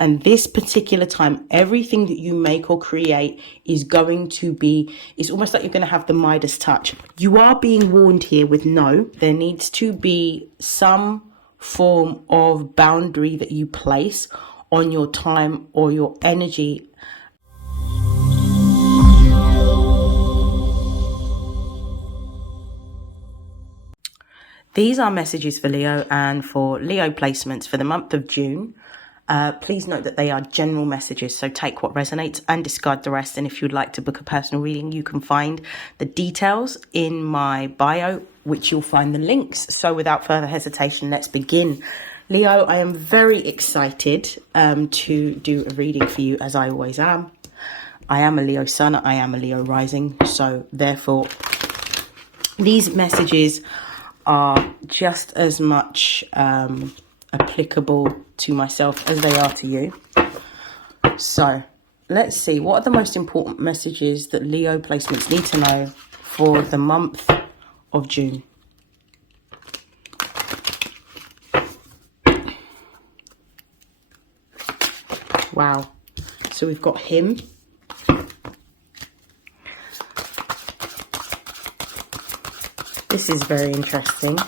And this particular time, everything that you make or create is going to be, it's almost like you're going to have the Midas touch. You are being warned here with no, there needs to be some form of boundary that you place on your time or your energy. These are messages for Leo and for Leo placements for the month of June. Please note that they are general messages, so take what resonates and discard the rest. And if you'd like to book a personal reading, you can find the details in my bio, which you'll find the links. So without further hesitation, let's begin. Leo, I am very excited to do a reading for you, as I always am. I am a Leo sun, I am a Leo rising, so therefore these messages are just as much applicable to myself as they are to you. So let's see, what are the most important messages that Leo placements need to know for the month of June? Wow, so we've got him. This is very interesting.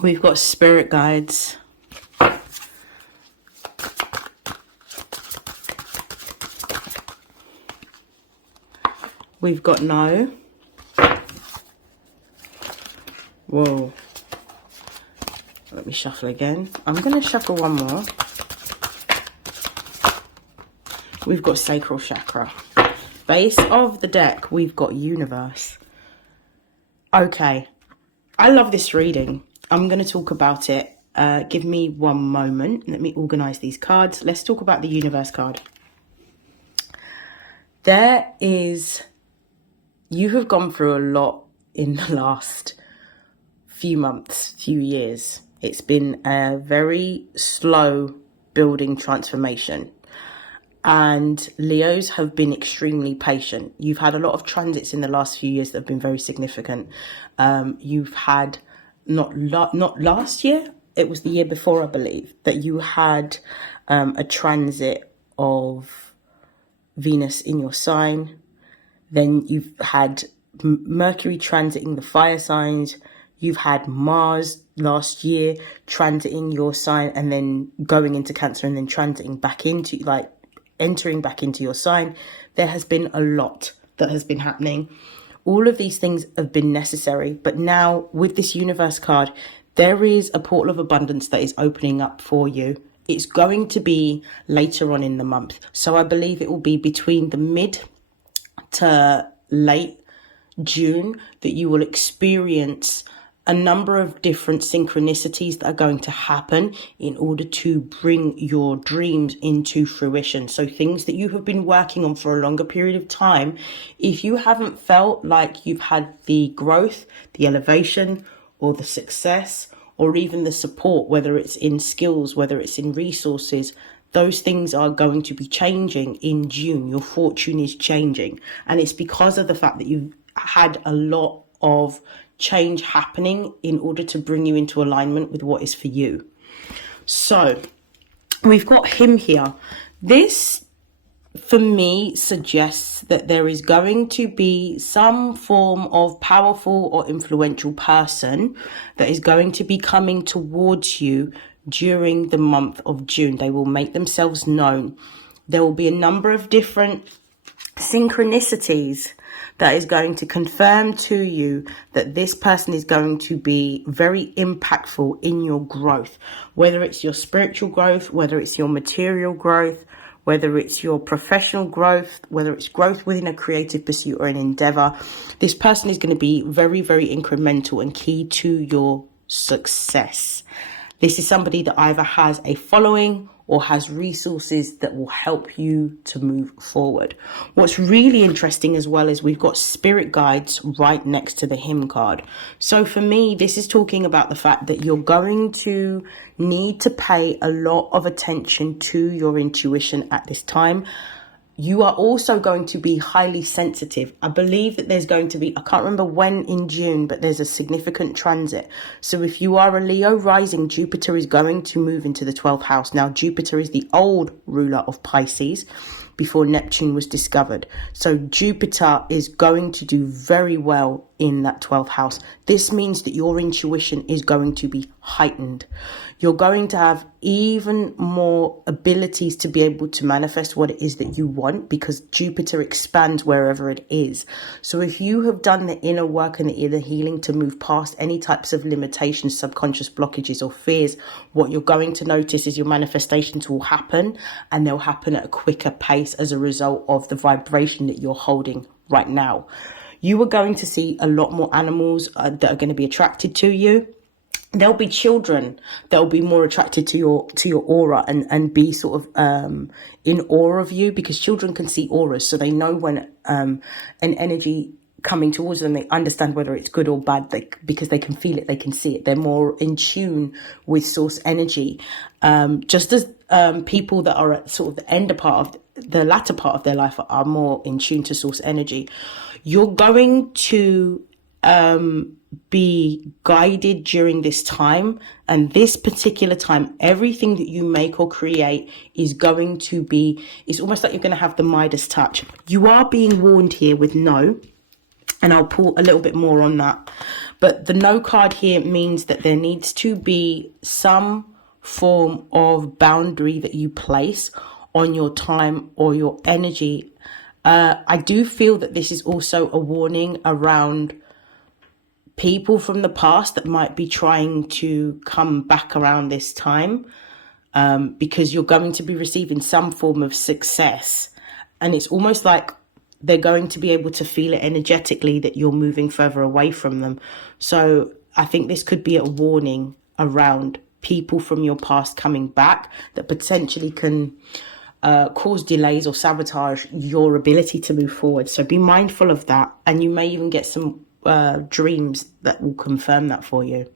We've got spirit guides. We've got no. Whoa. Let me shuffle again. I'm going to shuffle one more. We've got sacral chakra. Base of the deck, we've got universe. Okay. I love this reading. I'm going to talk about it. Give me one moment. Let me organize these cards. Let's talk about the universe card. You have gone through a lot in the last few months, few years. It's been a very slow building transformation. And Leos have been extremely patient. You've had a lot of transits in the last few years that have been very significant. You've had, not last year, it was the year before, I believe, that you had a transit of Venus in your sign. Then you've had Mercury transiting the fire signs. You've had Mars last year transiting your sign and then going into Cancer and then transiting back into, entering back into your sign. There has been a lot that has been happening. All of these things have been necessary. But now with this universe card, there is a portal of abundance that is opening up for you. It's going to be later on in the month. So I believe it will be between the mid to late June that you will experience a number of different synchronicities that are going to happen in order to bring your dreams into fruition. So things that you have been working on for a longer period of time, if you haven't felt like you've had the growth, the elevation, or the success, or even the support, whether it's in skills, whether it's in resources, those things are going to be changing in June. Your fortune is changing. And it's because of the fact that you've had a lot of change happening in order to bring you into alignment with what is for you. So we've got him here. This, for me, suggests that there is going to be some form of powerful or influential person that is going to be coming towards you during the month of June. They will make themselves known. There will be a number of different synchronicities that is going to confirm to you that this person is going to be very impactful in your growth, whether it's your spiritual growth, whether it's your material growth, whether it's your professional growth, whether it's growth within a creative pursuit or an endeavor. This person is going to be very, very incremental and key to your success. This is somebody that either has a following or has resources that will help you to move forward. What's really interesting as well is we've got spirit guides right next to the hymn card. So for me, this is talking about the fact that you're going to need to pay a lot of attention to your intuition at this time. You are also going to be highly sensitive. I believe that there's going to be, I can't remember when in June, but there's a significant transit. So if you are a Leo rising, Jupiter is going to move into the 12th house. Now, Jupiter is the old ruler of Pisces before Neptune was discovered. So Jupiter is going to do very well in that 12th house. This means that your intuition is going to be heightened. You're going to have even more abilities to be able to manifest what it is that you want, because Jupiter expands wherever it is. So if you have done the inner work and the inner healing to move past any types of limitations, subconscious blockages or fears, what you're going to notice is your manifestations will happen, and they'll happen at a quicker pace as a result of the vibration that you're holding right now. You are going to see a lot more animals that are going to be attracted to you. There'll be children that will be more attracted to your aura and be sort of in awe of you, because children can see auras, so they know when an energy coming towards them, they understand whether it's good or bad, because they can feel it, they can see it. They're more in tune with source energy, just as people that are at sort of the latter part of their life are more in tune to source energy. You're going to be guided during this time, and this particular time, everything that you make or create is going to be, it's almost like you're going to have the Midas touch. You are being warned here with no, and I'll pull a little bit more on that, but the no card here means that there needs to be some form of boundary that you place on your time or your energy. I do feel that this is also a warning around people from the past that might be trying to come back around this time, because you're going to be receiving some form of success, and it's almost like they're going to be able to feel it energetically that you're moving further away from them. So I think this could be a warning around people from your past coming back that potentially can cause delays or sabotage your ability to move forward. So be mindful of that, and you may even get some dreams that will confirm that for you.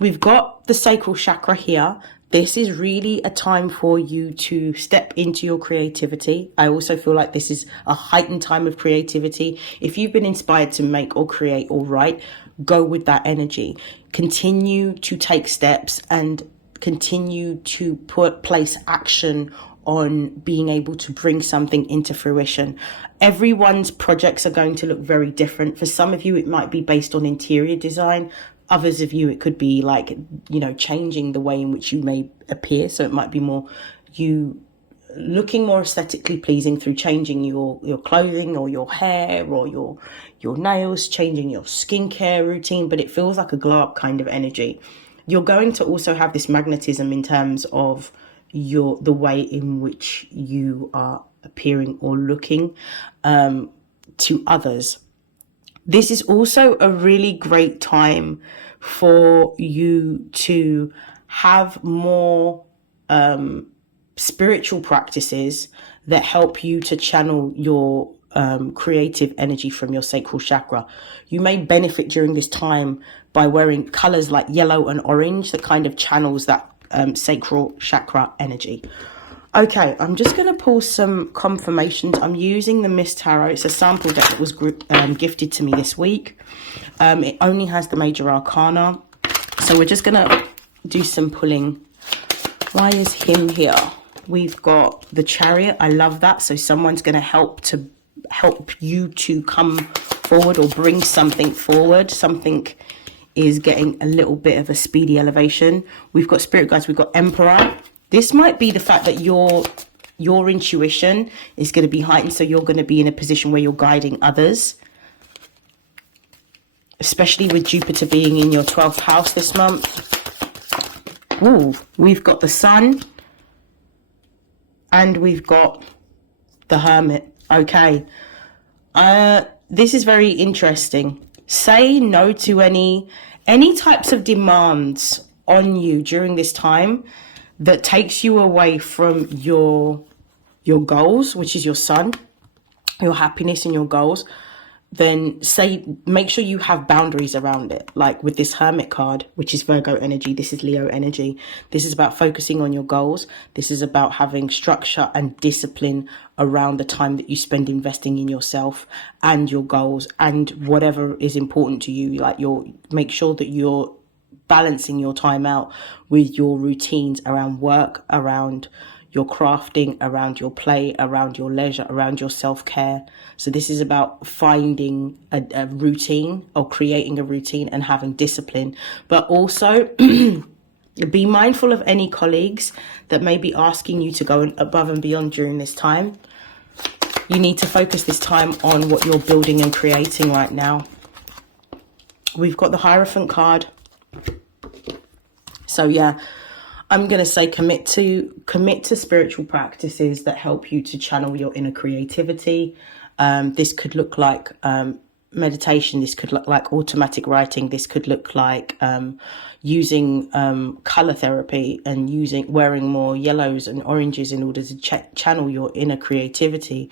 We've got the sacral chakra here. This is really a time for you to step into your creativity. I also feel like this is a heightened time of creativity. If you've been inspired to make or create or write, go with that energy. Continue to take steps and continue to place action on being able to bring something into fruition. Everyone's projects are going to look very different. For some of you, it might be based on interior design. Others of you, it could be like, changing the way in which you may appear. So it might be more you looking more aesthetically pleasing through changing your clothing or your hair or your nails, changing your skincare routine, but it feels like a glow up kind of energy. You're going to also have this magnetism in terms of the way in which you are appearing or looking to others. This is also a really great time for you to have more spiritual practices that help you to channel your creative energy from your sacral chakra. You may benefit during this time by wearing colors like yellow and orange that kind of channels that sacral chakra energy. Okay, I'm just going to pull some confirmations. I'm using the Mist Tarot. It's a sample deck that was gifted to me this week. It only has the major arcana. So we're just going to do some pulling. Why is him here? We've got the Chariot. I love that. So someone's going to help you to come forward or bring something forward. Something is getting a little bit of a speedy elevation. We've got Spirit Guides. We've got Emperor. This might be the fact that your intuition is going to be heightened, so you're going to be in a position where you're guiding others, especially with Jupiter being in your 12th house this month. Ooh, we've got the Sun and we've got the Hermit. Okay, this is very interesting. Say no to any types of demands on you during this time that takes you away from your goals, which is your Sun, your happiness and your goals. then make sure you have boundaries around it. Like with this Hermit card, which is Virgo energy, this is Leo energy. This is about focusing on your goals. This is about having structure and discipline around the time that you spend investing in yourself and your goals and whatever is important to you. Like make sure that you're balancing your time out with your routines around work, around your crafting, around your play, around your leisure, around your self-care. So this is about finding a routine or creating a routine and having discipline. But also be mindful of any colleagues that may be asking you to go above and beyond during this time. You need to focus this time on what you're building and creating right now. We've got the Hierophant card. So yeah, I'm going to say commit to spiritual practices that help you to channel your inner creativity. This could look like meditation. This could look like automatic writing. This could look like using color therapy and wearing more yellows and oranges in order to channel your inner creativity.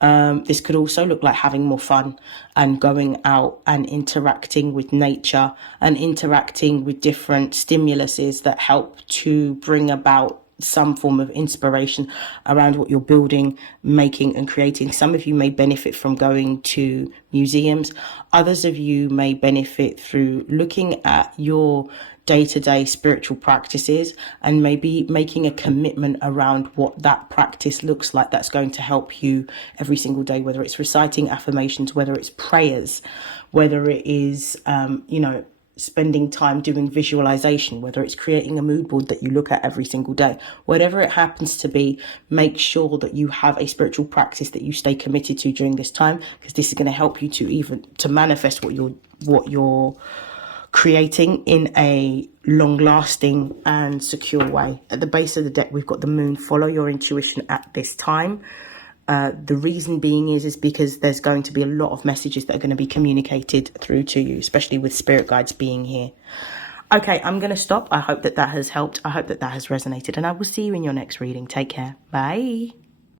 This could also look like having more fun and going out and interacting with nature and interacting with different stimuluses that help to bring about some form of inspiration around what you're building, making and creating. Some of you may benefit from going to museums. Others of you may benefit through looking at your day-to-day spiritual practices and maybe making a commitment around what that practice looks like that's going to help you every single day, whether it's reciting affirmations, whether it's prayers, whether it is spending time doing visualization, whether it's creating a mood board that you look at every single day. Whatever it happens to be, make sure that you have a spiritual practice that you stay committed to during this time, because this is going to help you to manifest what you're creating in a long-lasting and secure way. At the base of the deck, we've got the Moon. Follow your intuition at this time. The reason being is because there's going to be a lot of messages that are going to be communicated through to you, especially with spirit guides being here. Okay, I'm going to stop. I hope that has helped. I hope that has resonated, and I will see you in your next reading. Take care. Bye.